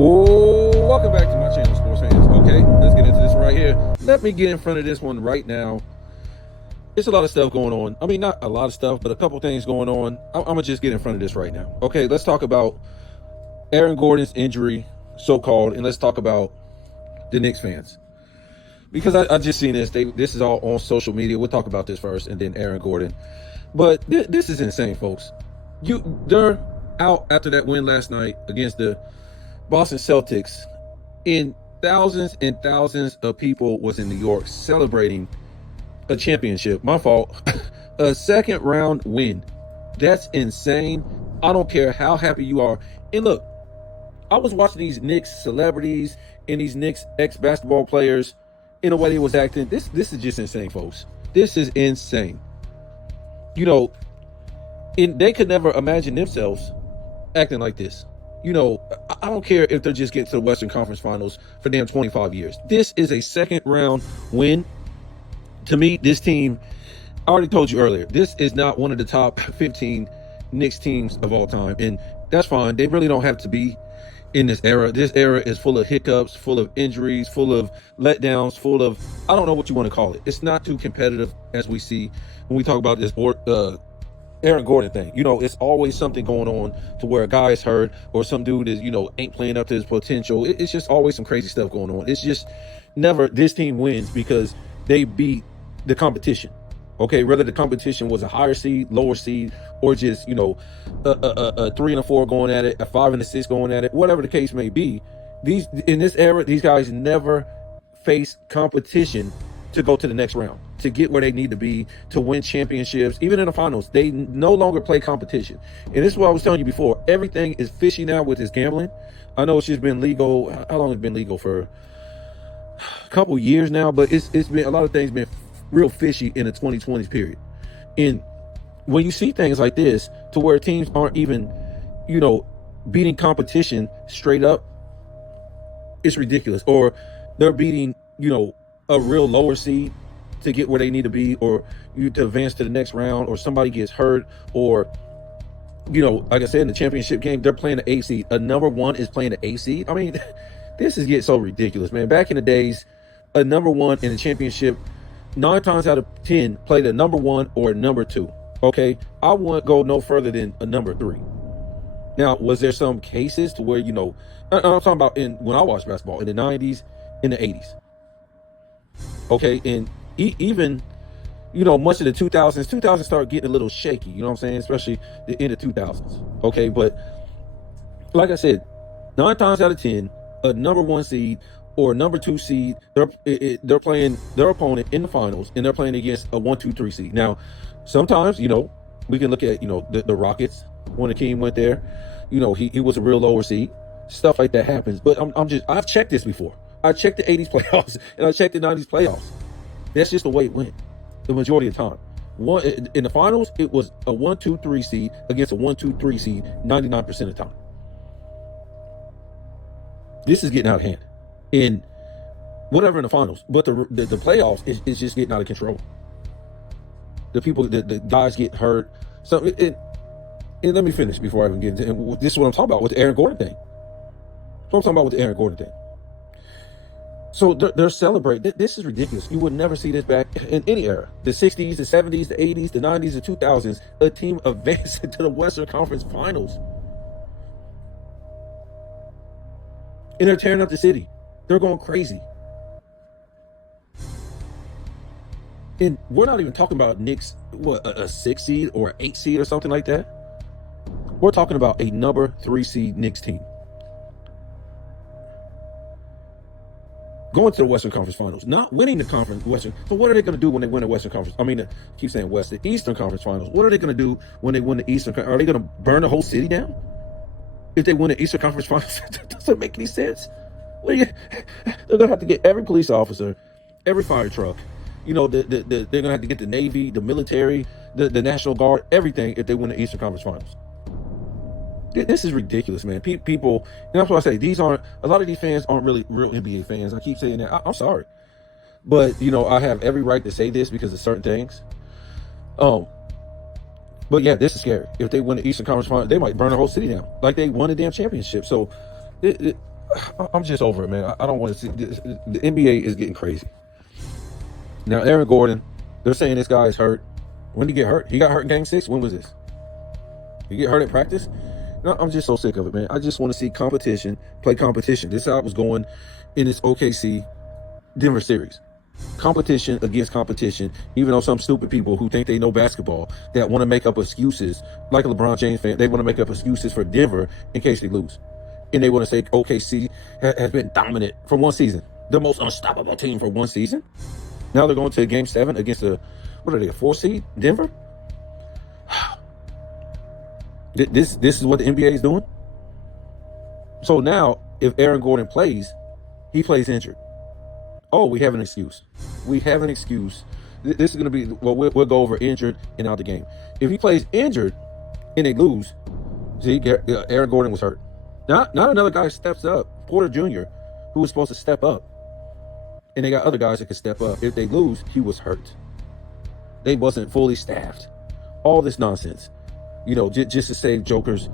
Oh, welcome back to my channel, sports fans. Okay, let's get into this right here. Let me get in front of this one right now. There's a lot of stuff going on. I mean, not a lot of stuff, but a couple things going on. I'm gonna just get in front of this right now. Okay, let's talk about Aaron Gordon's injury, so-called, and let's talk about the Knicks fans. Because I just seen this. This is all on social media. We'll talk about this first, and then Aaron Gordon. But this is insane, folks. They're out after that win last night against the Boston Celtics, and thousands of people was in New York celebrating a championship. My fault. A second round win. That's insane. I don't care how happy you are. And look, I was watching these Knicks celebrities and these Knicks ex-basketball players in the way they was acting. This is just insane, folks. This is insane. You know, and they could never imagine themselves acting like this. You know, I don't care if they're just getting to the Western Conference Finals for damn 25 years. This is a second round win. To me, this team, I already told you earlier, this is not one of the top 15 Knicks teams of all time. And that's fine. They really don't have to be in this era. This era is full of hiccups, full of injuries, full of letdowns, full of, I don't know what you want to call it. It's not too competitive as we see when we talk about this Aaron Gordon thing. You know, it's always something going on to where a guy is hurt or some dude is, ain't playing up to his potential. It's just always some crazy stuff going on. It's just never this team wins because they beat the competition. Okay, whether the competition was a higher seed, lower seed, or just, a 3 and a 4 going at it, a 5 and a 6 going at it, whatever the case may be. In this era, these guys never face competition to go to the next round, to get where they need to be, to win championships. Even in the finals, they no longer play competition. And this is what I was telling you before. Everything is fishy now with this gambling. I know it's just been legal. How long has it been legal? For a couple years now, but it's been, a lot of things been real fishy in the 2020s period. And when you see things like this, to where teams aren't even, beating competition straight up, it's ridiculous. Or they're beating, a real lower seed to get where they need to be, or you to advance to the next round, or somebody gets hurt, or like I said, in the championship game, they're playing the A seed. A number one is playing the A seed. I mean, this is getting so ridiculous, man. Back in the days, a number one in the championship, 9 times out of 10 played a number one or a number two. Okay, I wouldn't go no further than a number 3. Now, was there some cases to where, I'm talking about when I watched basketball in the 90s, in the 80s. Okay, and even, much of the 2000s started getting a little shaky, you know what I'm saying? Especially the end of 2000s. Okay, but like I said, 9 times out of 10, a number 1 seed or a number 2 seed, they're playing their opponent in the finals, and they're playing against a 1, 2, 3 seed. Now, sometimes, we can look at, the Rockets when Akeem went there. He was a real lower seed. Stuff like that happens. But I've checked this before. I checked the 80s playoffs and I checked the 90s playoffs. That's just the way it went the majority of the time. In the finals, it was a 1, 2, 3 seed against a 1, 2, 3 seed 99% of the time. This is getting out of hand. In whatever in the finals, but the playoffs is just getting out of control. The guys get hurt. So and let me finish before I even get into it. This is what I'm talking about with the Aaron Gordon thing. So I'm talking about with the Aaron Gordon thing. So they're celebrating. This is ridiculous. You would never see this back in any era. The 60s, the 70s, the 80s, the 90s, the 2000s. A team advancing to the Western Conference Finals. And they're tearing up the city. They're going crazy. And we're not even talking about Knicks, a 6 seed or an 8 seed or something like that. We're talking about a number 3 seed Knicks team going to the Western Conference Finals, not winning the Western. So what are they going to do when they win the Western Conference? I mean, I keep saying West, the Eastern Conference Finals. What are they going to do when they win the Eastern? Are they going to burn the whole city down if they win the Eastern Conference Finals? That doesn't make any sense. They're going to have to get every police officer, every fire truck. They're going to have to get the Navy, the military, the National Guard, everything if they win the Eastern Conference Finals. This is ridiculous, man. People, and that's what I say. A lot of these fans aren't really real NBA fans. I keep saying that. I'm sorry. But, I have every right to say this because of certain things. But yeah, this is scary. If they win the Eastern Conference Final, they might burn the whole city down like they won a damn championship. So I'm just over it, man. I don't want to see this. The NBA is getting crazy. Now, Aaron Gordon, they're saying this guy is hurt. When did he get hurt? He got hurt in Game 6. When was this? He get hurt in practice? No, I'm just so sick of it, man. I just want to see competition, play competition. This is how it was going in this OKC Denver series. Competition against competition, even though some stupid people who think they know basketball that want to make up excuses, like a LeBron James fan, they want to make up excuses for Denver in case they lose. And they want to say OKC has been dominant for one season, the most unstoppable team for one season. Now they're going to Game 7 against a 4 seed, Denver? This is what the NBA is doing? So now, if Aaron Gordon plays, he plays injured. Oh, we have an excuse. We have an excuse. This is going to be, well, we'll go over injured and out the game. If he plays injured and they lose, see, Aaron Gordon was hurt. Not another guy steps up. Porter Jr., who was supposed to step up. And they got other guys that could step up. If they lose, he was hurt. They wasn't fully staffed. All this nonsense. You know, just to save Joker's,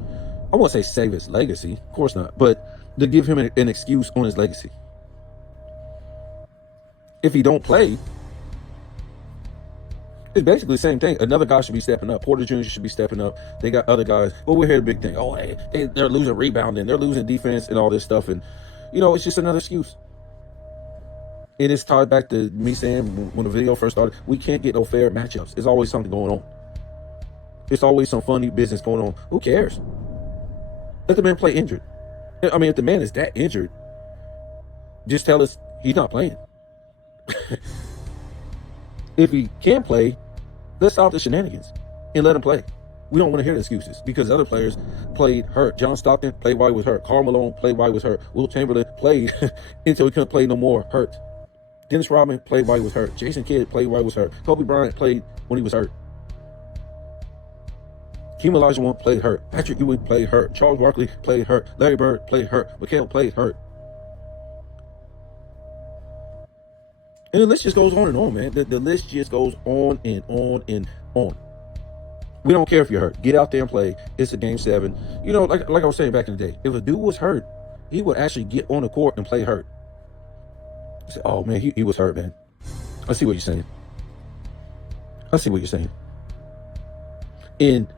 I won't say save his legacy. Of course not. But to give him an excuse on his legacy. If he don't play, it's basically the same thing. Another guy should be stepping up. Porter Jr. should be stepping up. They got other guys. Well, we're here the big thing. Oh, hey, they're losing rebounding. They're losing defense and all this stuff. And, you know, it's just another excuse. And it's tied back to me saying when the video first started, we can't get no fair matchups. There's always something going on. It's always some funny business going on. Who cares? Let the man play injured. I mean, if the man is that injured, just tell us he's not playing. If he can play, let's stop the shenanigans and let him play. We don't want to hear the excuses because other players played hurt. John Stockton played while he was hurt. Karl Malone played while he was hurt. Will Chamberlain played until he couldn't play no more, hurt. Dennis Rodman played while he was hurt. Jason Kidd played while he was hurt. Kobe Bryant played when he was hurt. Hakeem Olajuwon played hurt. Patrick Ewing played hurt. Charles Barkley played hurt. Larry Bird played hurt. Mikal played hurt. And the list just goes on and on, man. The list just goes on and on and on. We don't care if you're hurt. Get out there and play. It's a Game 7. You know, like I was saying back in the day, if a dude was hurt, he would actually get on the court and play hurt. Say, oh, man, he was hurt, man. I see what you're saying. I see what you're saying. And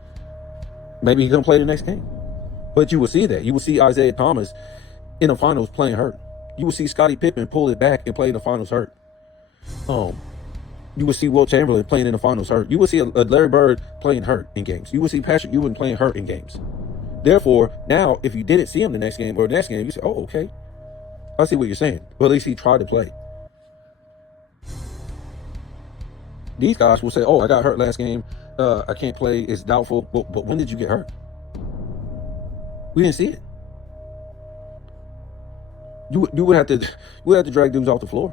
maybe he can play the next game. But you will see that. You will see Isaiah Thomas in the finals playing hurt. You will see Scottie Pippen pull it back and play in the finals hurt. You will see Will Chamberlain playing in the finals hurt. You will see a Larry Bird playing hurt in games. You will see Patrick Ewing playing hurt in games. Therefore, now, if you didn't see him the next game or the next game, you say, oh, okay. I see what you're saying. But at least he tried to play. These guys will say, oh, I got hurt last game. I can't play. It's doubtful. But when did you get hurt? We didn't see it. You would have to drag dudes off the floor.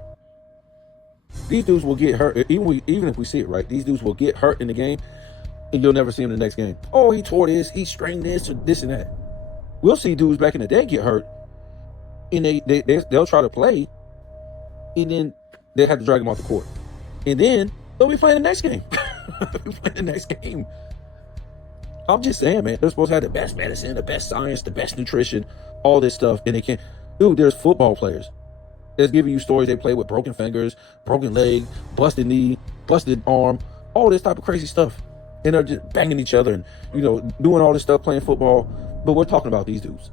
These dudes will get hurt. Even if we see it right, these dudes will get hurt in the game, and you'll never see him in the next game. Oh, he tore this, he strained this, or this and that. We'll see dudes back in the day get hurt, and they'll try to play, and then they have to drag them off the court, and then they'll be playing the next game. Playing the next game. I'm just saying, man. They're supposed to have the best medicine, the best science, the best nutrition, all this stuff, and they can't. Dude, there's football players that's giving you stories they play with broken fingers, broken leg, busted knee, busted arm, all this type of crazy stuff. And they're just banging each other and, you know, doing all this stuff, playing football. But we're talking about these dudes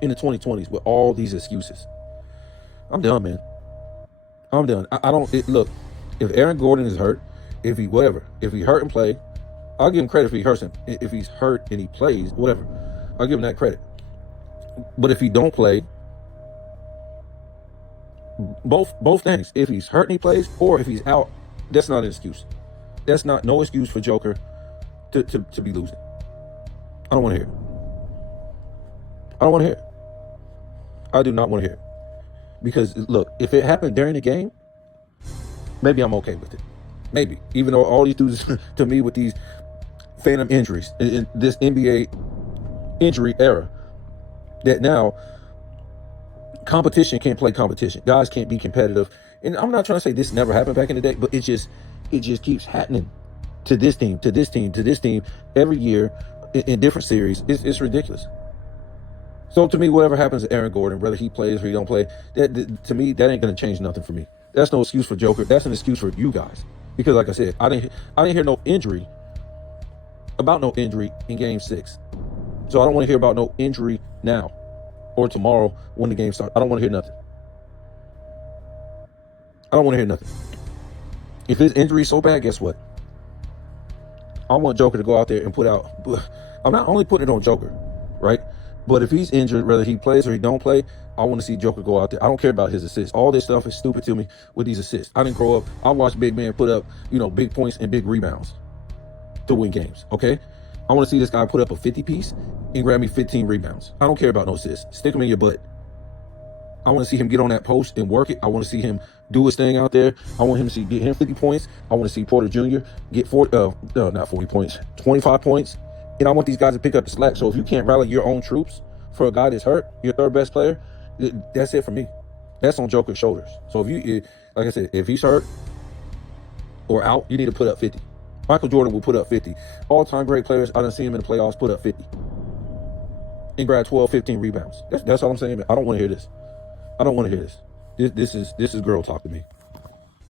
in the 2020s with all these excuses. I'm done, man. I'm done. Look, if Aaron Gordon is hurt, if he hurt and play, I'll give him credit if he hurts him. If he's hurt and he plays, whatever, I'll give him that credit. But if he don't play, both things. If he's hurt and he plays, or if he's out, that's not an excuse. That's no excuse for Joker to be losing. I don't want to hear it. I don't want to hear it. I do not want to hear it. Because look, if it happened during the game, maybe I'm okay with it. Maybe. Even though all these dudes to me with these phantom injuries in this NBA injury era, that now competition can't play competition. Guys can't be competitive. And I'm not trying to say this never happened back in the day, but it just keeps happening to this team every year in different series. It's ridiculous. So to me, whatever happens to Aaron Gordon, whether he plays or he don't play, to me, that ain't gonna change nothing for me. That's no excuse for Joker. That's an excuse for you guys. Because like I said, I didn't hear no injury in Game 6. So I don't want to hear about no injury now or tomorrow when the game starts. I don't want to hear nothing. I don't want to hear nothing. If his injury is so bad, guess what? I want Joker to go out there and put out. I'm not only putting it on Joker, right? But if he's injured, whether he plays or he don't play, I want to see Joker go out there. I don't care about his assists. All this stuff is stupid to me with these assists. I didn't grow up. I watched big men put up, big points and big rebounds to win games, okay? I want to see this guy put up a 50 piece and grab me 15 rebounds. I don't care about no assists. Stick them in your butt. I want to see him get on that post and work it. I want to see him do his thing out there. I want him to get him 50 points. I want to see Porter Jr. get 25 points. And I want these guys to pick up the slack. So if you can't rally your own troops for a guy that's hurt, your third best player, that's it for me. That's on Joker's shoulders. So like I said, if he's hurt or out, you need to put up 50. Michael Jordan will put up 50. All-time great players, I done see him in the playoffs put up 50. And grab 12, 15 rebounds. That's all I'm saying. I don't want to hear this. I don't want to hear this. This is girl talk to me.